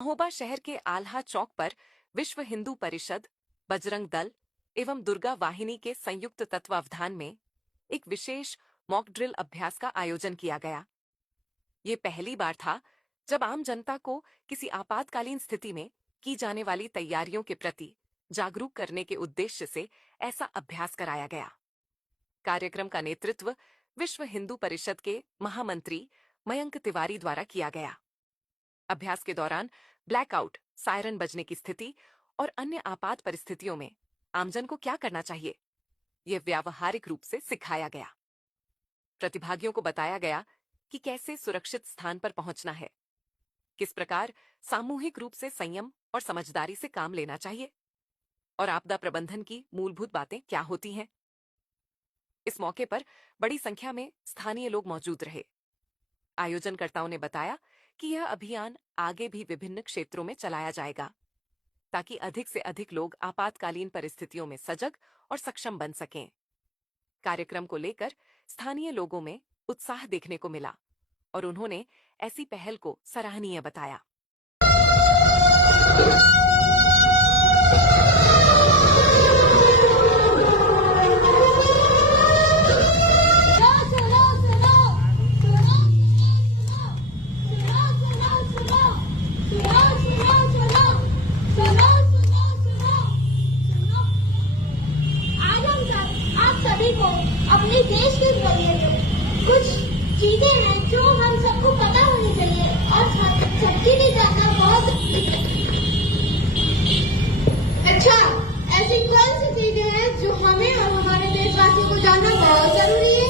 महोबा शहर के आल्हा चौक पर विश्व हिंदू परिषद, बजरंग दल एवं दुर्गा वाहिनी के संयुक्त तत्वावधान में एक विशेष मॉक ड्रिल अभ्यास का आयोजन किया गया। ये पहली बार था जब आम जनता को किसी आपातकालीन स्थिति में की जाने वाली तैयारियों के प्रति जागरूक करने के उद्देश्य से ऐसा अभ्यास कराया गया। कार्यक्रम का नेतृत्व विश्व हिंदू परिषद के महामंत्री मयंक तिवारी द्वारा किया गया। अभ्यास के दौरान ब्लैकआउट, सायरन बजने की स्थिति और अन्य आपात परिस्थितियों में आमजन को क्या करना चाहिए, यह व्यावहारिक रूप से सिखाया गया। प्रतिभागियों को बताया गया कि कैसे सुरक्षित स्थान पर पहुंचना है, किस प्रकार सामूहिक रूप से संयम और समझदारी से काम लेना चाहिए और आपदा प्रबंधन की मूलभूत बातें क्या होती हैं। इस मौके पर बड़ी संख्या में स्थानीय लोग मौजूद रहे। आयोजनकर्ताओं ने बताया कि यह अभियान आगे भी विभिन्न क्षेत्रों में चलाया जाएगा ताकि अधिक से अधिक लोग आपातकालीन परिस्थितियों में सजग और सक्षम बन सकें। कार्यक्रम को लेकर स्थानीय लोगों में उत्साह देखने को मिला और उन्होंने ऐसी पहल को सराहनीय बताया। अपने देश के बारे में कुछ चीजें हैं जो हम सबको पता होनी चाहिए और सबके लिए जानना बहुत अच्छा। ऐसी कौन सी चीजें हैं जो हमें और हमारे देशवासियों को जानना बहुत जरूरी है?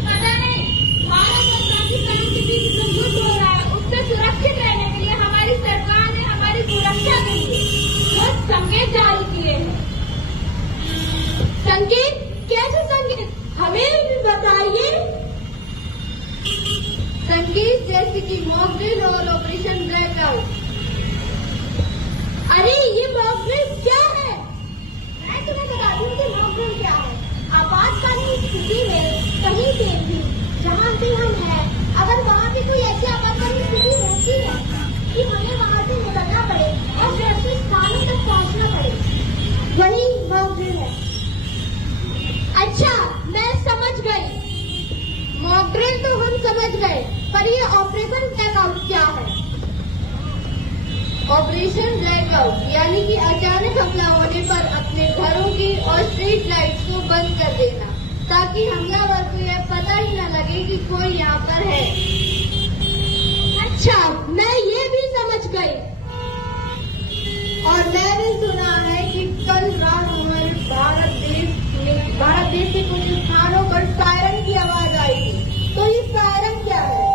पता नहीं, भारत और पाकिस्तान के बीच जो युद्ध हो रहा है उससे सुरक्षित रहने के लिए हमारी सरकार ने हमारी सुरक्षा के लिए कुछ संकेत जारी किए हैं। संकेत? कैसे संकेत? हमें भी बताइए। संकेत जैसे कि मॉक ड्रिल और ऑपरेशन ब्लैकआउट। अरे ये मॉक ड्रिल क्या है? मैं तुम्हें बता दूं कि मॉक ड्रिल क्या है। आपातकालीन स्थिति में कहीं पे भी जहाँ भी हम हैं, अगर वहाँ पे कोई ऐसी आपातकालीन स्थिति होती है कि हमें वहाँ से निकलना पड़े और सुरक्षित स्थानों तक पहुँचना पड़े, वही मॉक ड्रिल है। अच्छा, मैं समझ गई। मॉक ड्रिल तो हम समझ गए, पर ये ऑपरेशन ब्लैकआउट क्या है? ऑपरेशन ब्लैकआउट यानी कि अचानक हमला होने पर अपने घरों की और स्ट्रीट लाइट्स को बंद कर देना ताकि हमलावर को यह पता ही न लगे कि कोई यहाँ पर है। अच्छा, मैं ये भी समझ गई। और मैंने सुना है कि कल रात हमारे भारत देश के कुछ स्थानों पर सायरन की आवाज आई थी। तो ये सायरन क्या है?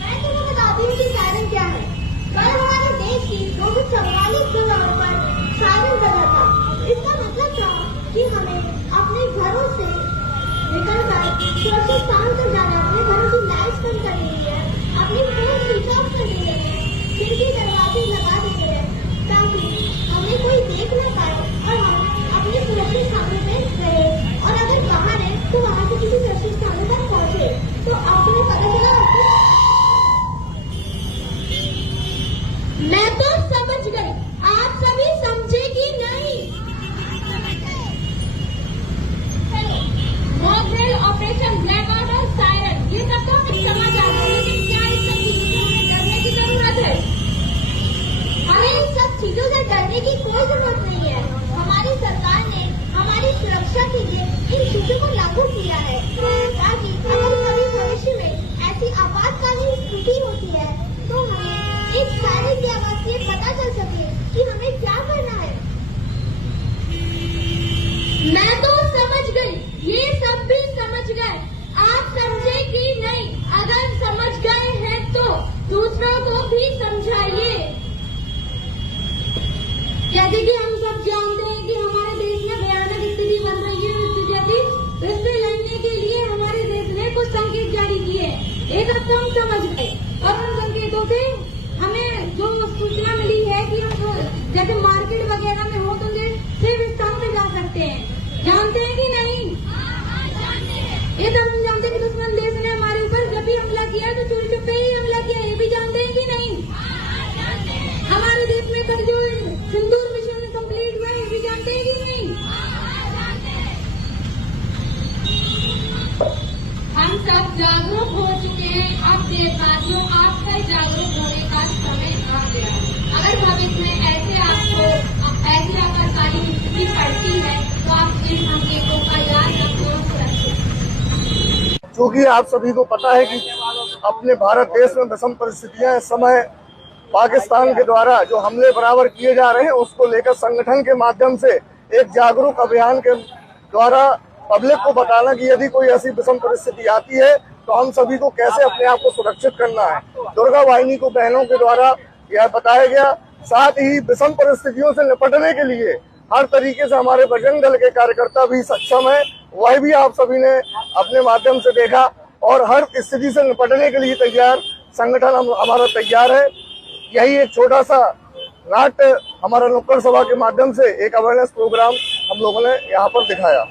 मैं तुम्हें बताती हूँ कि सायरन क्या है। कल हमारे देश की 244 जगहों पर सायरन बजा था। इसका मतलब था कि हमें अपने घरों से निकलकर सुरक्षित स्थान पर जाना, अपने घरों की लाइट्स बंद कर देनी है, अपनी फोन स्विच ऑफ कर देने हैं, खिड़की दरवाजे लगा देने हैं ताकि हमें कोई देख न पाए और हम अपने सुरक्षित स्थानों में रहे। और अगर बाहर है तो वहाँ से किसी सुरक्षित स्थानों तक पहुँचे। तो अब तुम्हें पता चला? मैं तो समझ गई, आप सभी समझे कि नहीं? मॉक ड्रिल, ऑपरेशन ब्लैकआउट और सायरन, ये सब तो हमें समझ आ रहा है, लेकिन क्या इन सब चीजों से हमें डरने की जरूरत है? हमें इन सब चीजों से डरने की कोई जरूरत नहीं है। हमारी सरकार ने हमारी सुरक्षा के लिए इन चीजों को लागू किया है ताकि अगर कभी भविष्य में ऐसी आपातकालीन स्थिति होती है तो हमें एक सायरन की आवाज से पता चल सके कि हमें क्या करना है। मैं तो समझ गई, ये सब भी समझ गए। आप समझे कि नहीं? अगर समझ गए हैं तो दूसरों को भी समझाइए। जैसे कि हम सब जानते हैं कि हमारे देश में भयानक स्थिति बन रही है, इससे लड़ने के लिए हमारे देश ने कुछ संकेत जारी किए। एक हफ्ता हम समझ गए और उन संकेतों से हमें जो सूचना मिली है कि हम जैसे मार्केट वगैरह में हो तो सिर्फ स्थान पे जा सकते हैं। जानते हैं कि नहीं? ये तो हम जानते हैं कि दुश्मन देश ने हमारे ऊपर जब भी हमला किया तो चोरी छुपे ही हमला किया, ये भी जानते हैं कि नहीं? क्योंकि आप सभी को पता है कि अपने भारत देश में विषम परिस्थितियां इस समय पाकिस्तान के द्वारा जो हमले बराबर किए जा रहे हैं, उसको लेकर संगठन के माध्यम से एक जागरूक अभियान के द्वारा पब्लिक को बताना कि यदि कोई ऐसी विषम परिस्थिति आती है तो हम सभी को कैसे अपने आप को सुरक्षित करना है। दुर्गा वाहिनी को बहनों के द्वारा यह बताया गया। साथ ही विषम परिस्थितियों से निपटने के लिए हर तरीके से हमारे बजरंग दल के कार्यकर्ता भी सक्षम है, वह भी आप सभी ने अपने माध्यम से देखा और हर स्थिति से निपटने के लिए तैयार संगठन हमारा तैयार है। यही एक छोटा सा नाट्य हमारा नुक्कड़ सभा के माध्यम से एक अवेयरनेस प्रोग्राम हम लोगों ने यहाँ पर दिखाया।